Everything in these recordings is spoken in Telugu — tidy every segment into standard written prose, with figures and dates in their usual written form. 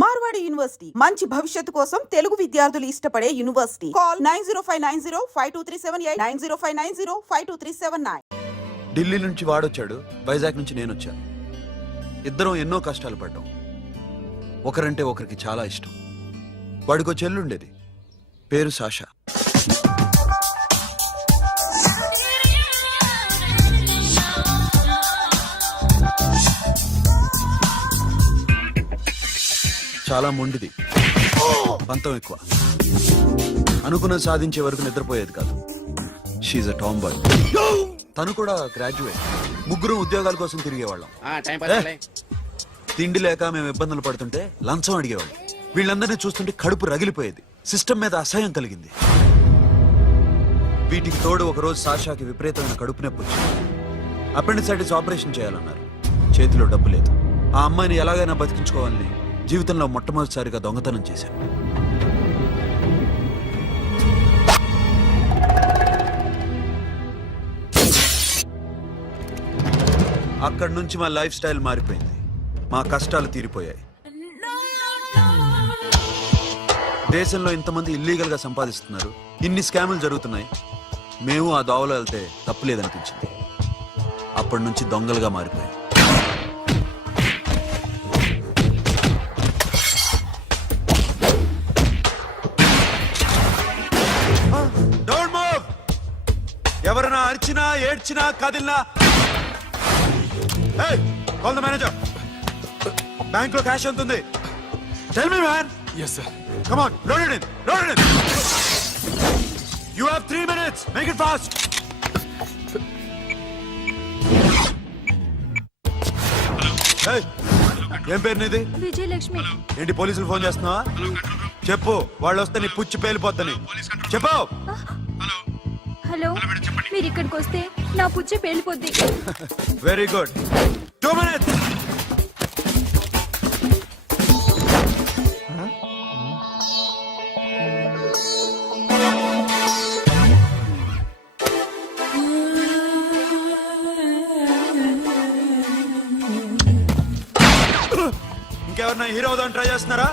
మార్వాడి యూనివర్సిటీ మంచి భవిష్యత్తు కోసం తెలుగు విద్యార్థులు ఇష్టపడే యూనివర్సిటీ. కాల్ 9059052378 9059052379. ఢిల్లీ నుంచి వాడొచ్చాడు, వైజాగ్ నుంచి నేను వచ్చాను. ఇద్దరం ఎన్నో కష్టాలు పడ్డాం. ఒకరంటే ఒకరికి చాలా ఇష్టం. వాడికో చెల్లుండేది, పేరు సాషా. చాలా మొండిది, పంతం ఎక్కువ. అనుకున్నది సాధించే వరకు నిద్రపోయేది కాదు. She's a tomboy. తను కూడా గ్రాడ్యుయేట్. ముగ్గురు ఉద్యోగాల కోసం తిరిగేవాళ్ళం. తిండి లేక మేము ఇబ్బందులు పడుతుంటే లంచం అడిగేవాళ్ళం. వీళ్ళందరినీ చూస్తుంటే కడుపు రగిలిపోయేది. సిస్టమ్ మీద అసహ్యం కలిగింది. వీటికి తోడు ఒకరోజు సాషాకి విపరీతమైన కడుపు నొప్పి వచ్చింది. అపెండిసైటిస్ ఆపరేషన్ చేయాలన్నారు. చేతిలో డబ్బు లేదు. ఆ అమ్మాయిని ఎలాగైనా బతికించుకోవాలని జీవితంలో మొట్టమొదటిసారిగా దొంగతనం చేశాను. అక్కడి నుంచి మా లైఫ్ స్టైల్ మారిపోయింది. మా కష్టాలు తీరిపోయాయి. దేశంలో ఇంతమంది ఇల్లీగల్ గా సంపాదిస్తున్నారు, ఇన్ని స్కాములు జరుగుతున్నాయి. మేము ఆ దోవలో వెళ్తే తప్పులేదనిపించింది. అప్పటి నుంచి దొంగలుగా మారిపోయాయి. ఎవరైనా అరిచినా ఏడ్చినా కదిలినా కాల్ ద మేనేజర్. బ్యాంక్ లో క్యాష్ ఎంత ఉంది? Tell me man. yes sir. come on, load it in. You have 3 minutes, make it fast. hey, ఏం పేరు నీది? విజయలక్ష్మి. ఏంటి పోలీసులు ఫోన్ చేస్తున్నావా? చెప్పు, వాళ్ళు వస్తే నీ పుచ్చి పేలిపోద్దని చెప్పు. హలో, మీరు ఇక్కడికి వస్తే నా పుచ్చ పేలిపోద్ది. Very good. 2 minutes. ఇంకెవరన్నా హీరో అవుదామని ట్రై చేస్తున్నారా?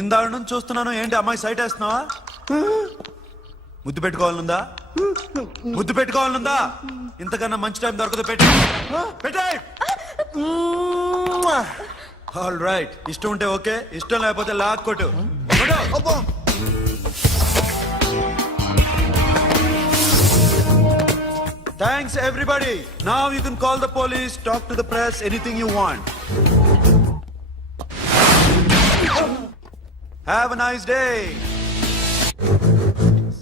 ఇందాక నుంచి చూస్తున్నాను, ఏంటి అమ్మాయి సైట్ వేస్తున్నావా? ముద్దు పెట్టుకోవాలనుందా? ఇంతకన్నా మంచి టైం దొరకదు. పెట్టే. ఆల్ రైట్, ఇష్టం ఉంటే ఓకే, ఇష్టం లేకపోతే లాక్ కొట్టు. Thanks everybody. Now you can call the police, talk to the press, anything you want. Have a nice day.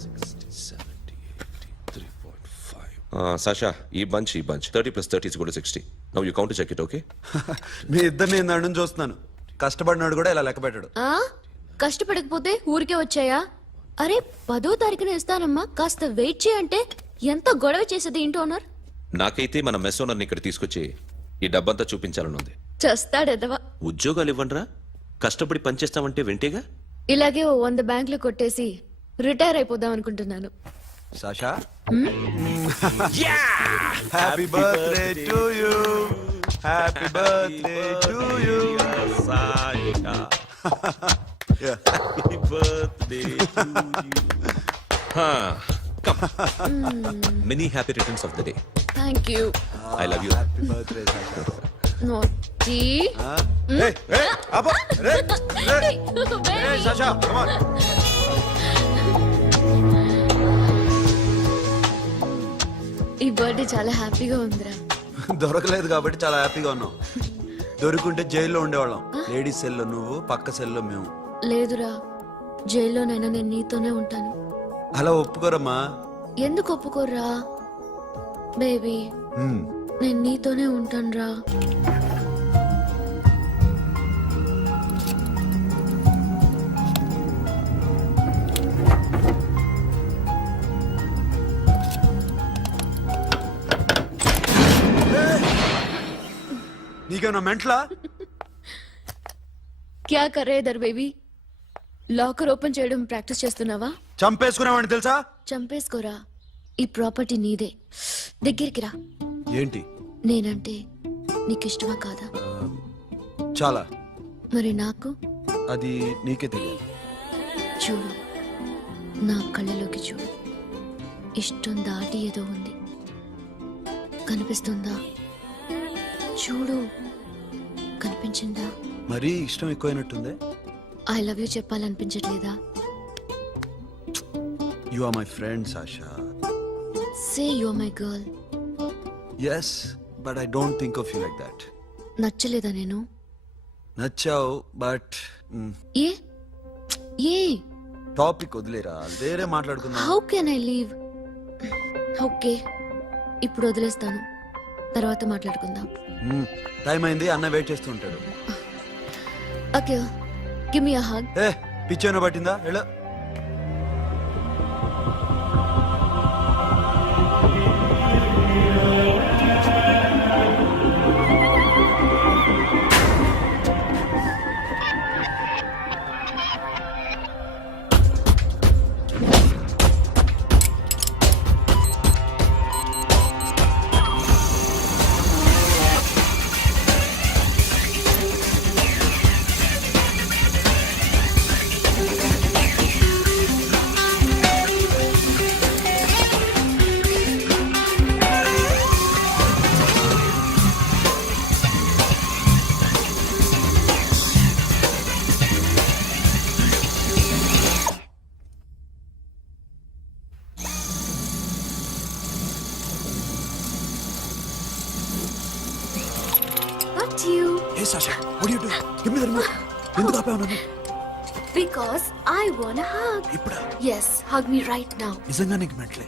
60, 70, 80, 3.5. Sasha, ఈ bunch 30 plus 30 is equal to 60. Now you count to check it, okay? మీ ఇద్దరిని నేను నన్ను చూస్తున్నాను. కష్టపడినాడు కూడా ఇలా లెక్క పెట్టాడు. కష్టపడకపోతే ఊరికే వచ్చాయా? అరే 10వ తారీఖున ఇస్తానమ్మా, కాస్త వెయిట్ చేయంటే ఎంత గొడవ చేసేది ఇంటి ఓనర్. నాకైతే మన మెస్ ఓనర్ని ఇక్కడ తీసుకొచ్చి ఈ డబ్బంతా చూపించాలని ఉంది. చేస్తాడెదవా. ఉద్యోగాలు ఇవ్వండిరా, కష్టపడి పనిచేస్తామంటే వింటేగా. ఇలాగే 100 బ్యాంకులు కొట్టేసి రిటైర్ అయిపోదాం అనుకుంటున్నాను. Sasha, happy birthday to you. Happy birthday to you Sasha. Happy birthday to you. Many happy returns of the day. Thank you. I love you. Happy birthday Sasha. Naughty. Hey, Abba, hey, Sasha, come on. ఈ బర్త్డే చాలా హ్యాపీగా ఉందిరా. దొరకలేదు కాబట్టి చాలా హ్యాపీగా ఉన్నాం. దొరుకుంటే జైల్లో ఉండేవాళ్ళం. లేడీస్ సెల్లో నువ్వు, పక్క సెల్లో మేము. లేదురా, జైల్లోనైనా నేను నీతోనే ఉంటాను. అలా ఒప్పుకోరమ్మా. ఎందుకు ఒప్పుకోర్రా బేబీ? నేను నీతోనే ఉంటాను రా. నీకేమన్నా మెంట్లా? క్యా కరే ఇధర్ బేబీ? లాకర్ ఓపెన్ చేయడం ప్రాక్టీస్ చేస్తున్నావా? చంపేసుకునేవాడిని తెలుసా? చంపేసుకోరా, ఈ ప్రాపర్టీ నీదే. దగ్గరికి రా. ఏంటి? నేనంటే నీకు ఇష్టమా కాదా? చాలా. మరి నాకు? అది నీకే తెలియాలి. చూడు, నా కళ్ళలోకి చూడు. ఇష్టం దాటి ఏదో ఉంది, కనిపిస్తుందా? చూడు, కనిపించిందా? మరీ ఇష్టం ఎక్కువైనట్టుందే. ఐ లవ్ యూ చెప్పాలనిపించట్లేదా? You are my friend Sasha. Say you are my girl. Yes, but I don't think of you like that. నచ్చలేదా నేను? నచ్చావు, బట్ ఏ ఏ టాపిక్ వదిలేరా, వేరే మాట్లాడుకుందాం. How can I leave? Okay, ఇప్పుడు వదిలేస్తాను, తర్వాత మాట్లాడుకుందాం. టైం అయింది, అన్న వెయిట్ చేస్తూ ఉంటాడు. Okay, give me a hug. ఏ పిచ్చేనా పట్టిందా? వెళ్ళు. Not you. ఏ Sasha, what are you doing? Give me the remote. ఎందుకు ఆపావు నన్ను? Because I want a hug. ఇప్పుడా? Yes, hug me right now. నిజంగా నీకు మెంట్లే?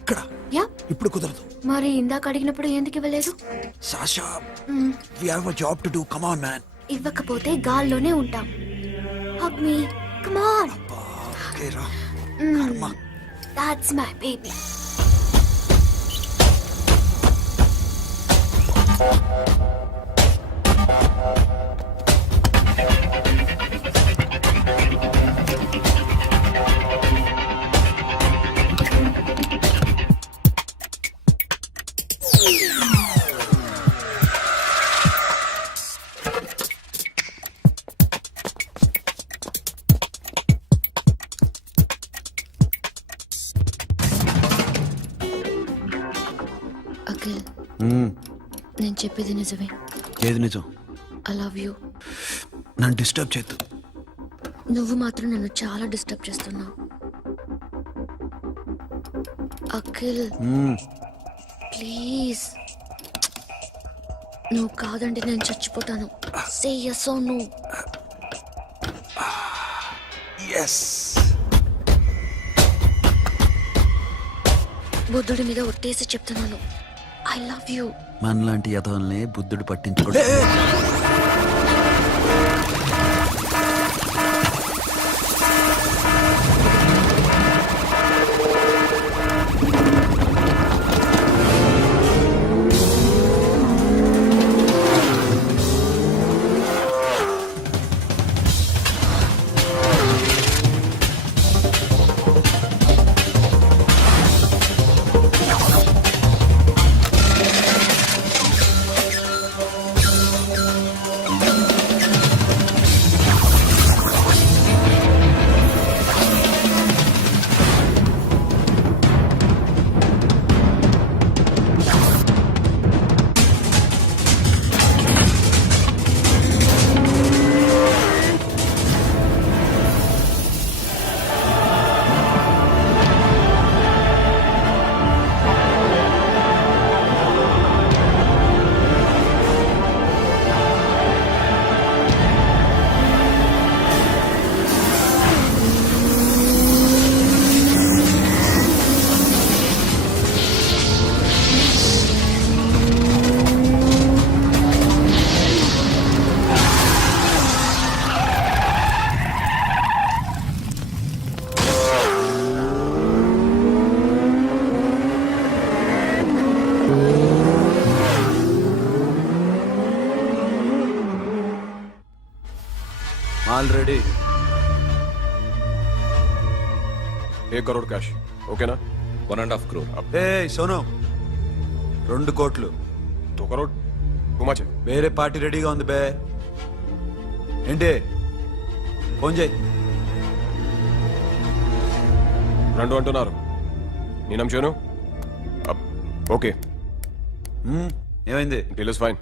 ఇక్కడ Yeah. ఇప్పుడు కుదరదు. మరి ఇందాక అడిగినప్పుడు ఎందుకు ఇవ్వలేదు? Sasha, we have a job to do. Come on, man. ఇవ్వకపోతే గాల్లోనే ఉంటాం. Hug me. Come on. Okay, రా. కర్మ. That's my baby. అఖిల్, నేను చెప్పేది నిజమే. ఏది నిజం? I love you. నన్ను డిస్టర్బ్ చేయొద్దు. నువ్వు మాత్రం నన్ను చాలా డిస్టర్బ్ చేస్తున్నావు. అఖిల్, ప్లీజ్. నువ్వు కాదంటే నేను చచ్చిపోతాను. సే yes or no. ఎస్. బుద్ధుడి మీద ఒట్టేసి చెప్తున్నాను. I love you. మనలాంటి యథవల్ని బుద్ధుడు పట్టించుకోడు. ఆల్రెడీ 1 करोड़ कैश ओके ना 1.5 crore. ఏ సోను 2 కోట్లు 2 करोड़ टू मच है వేరే పార్టీ రెడీగా ఉంది బే ఏంటి ఫోన్ చేయి రెండు అంటున్నారు నేను నమ్ముచాను ఓకే ఏమైంది డీల్ ఇస్ ఫైన్